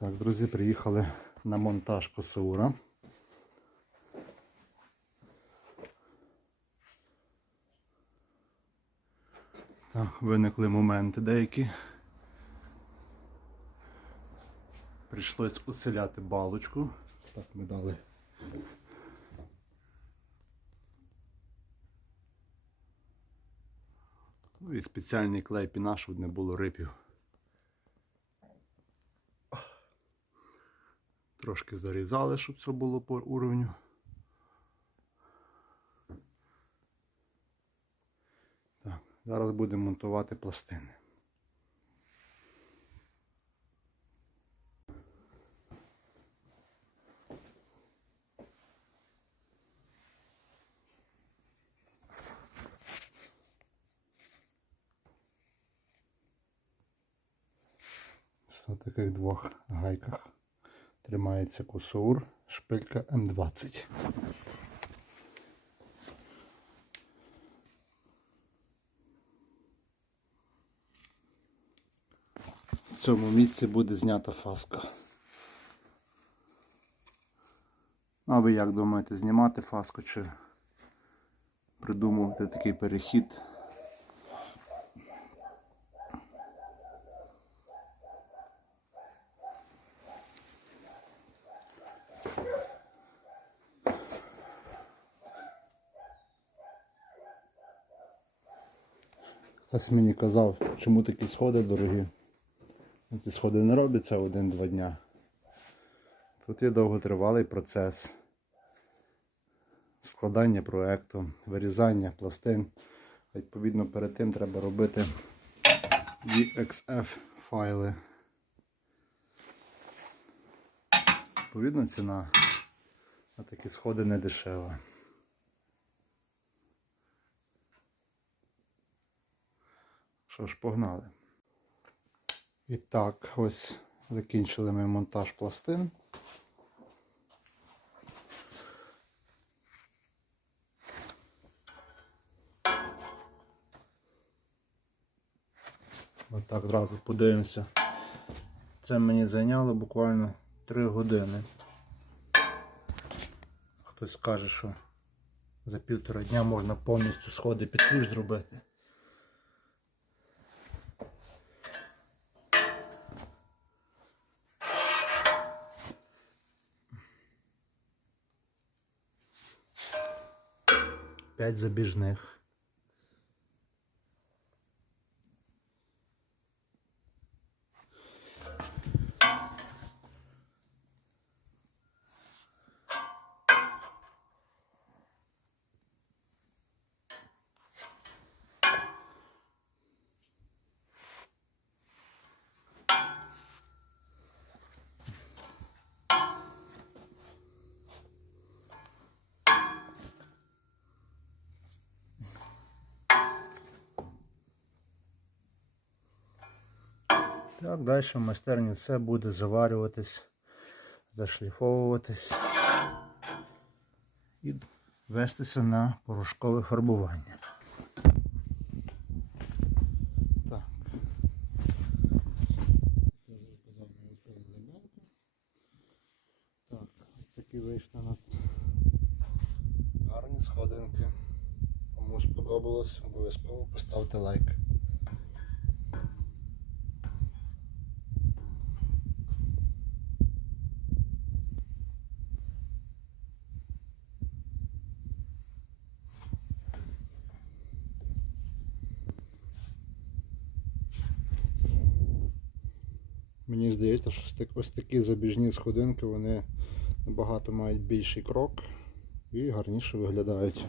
Так, друзі, приїхали на монтаж косаура. Так, виникли моменти деякі. Прийшлось уселяти балочку. Так, ми дали. Ну і спеціальний клей піна, щоб не було рипів. Трошки зарізали, щоб це було по уровню. Так, зараз будемо монтувати пластини. Таких двох гайках тримається кусур шпилька М20. В цьому місці буде знята фаска. А ви як думаєте, знімати фаску чи придумувати такий перехід? Хтось мені казав, чому такі сходи дорогі. Ті сходи не робляться один-два дня. Тут є довготривалий процес складання проекту, вирізання пластин. Відповідно, перед тим треба робити VXF файли. Відповідно, ціна на такі сходи не дешева. Що ж, погнали. І так, ось закінчили ми монтаж пластин. Ось так зразу подивимося. Це мені зайняло буквально 3 години. Хтось каже, що за півтора дня можна повністю сходи під ключ зробити. П'ять забіжних. Так, далі в майстерні все буде заварюватись, зашліфовуватись і вестися на порошкове фарбування. Так. Я вже казав, ми виставили балку. Так, ось такі вийшли у нас гарні сходинки. Кому сподобалось, обов'язково поставте лайк. Мені здається, що ось такі забіжні сходинки вони набагато мають більший крок і гарніше виглядають.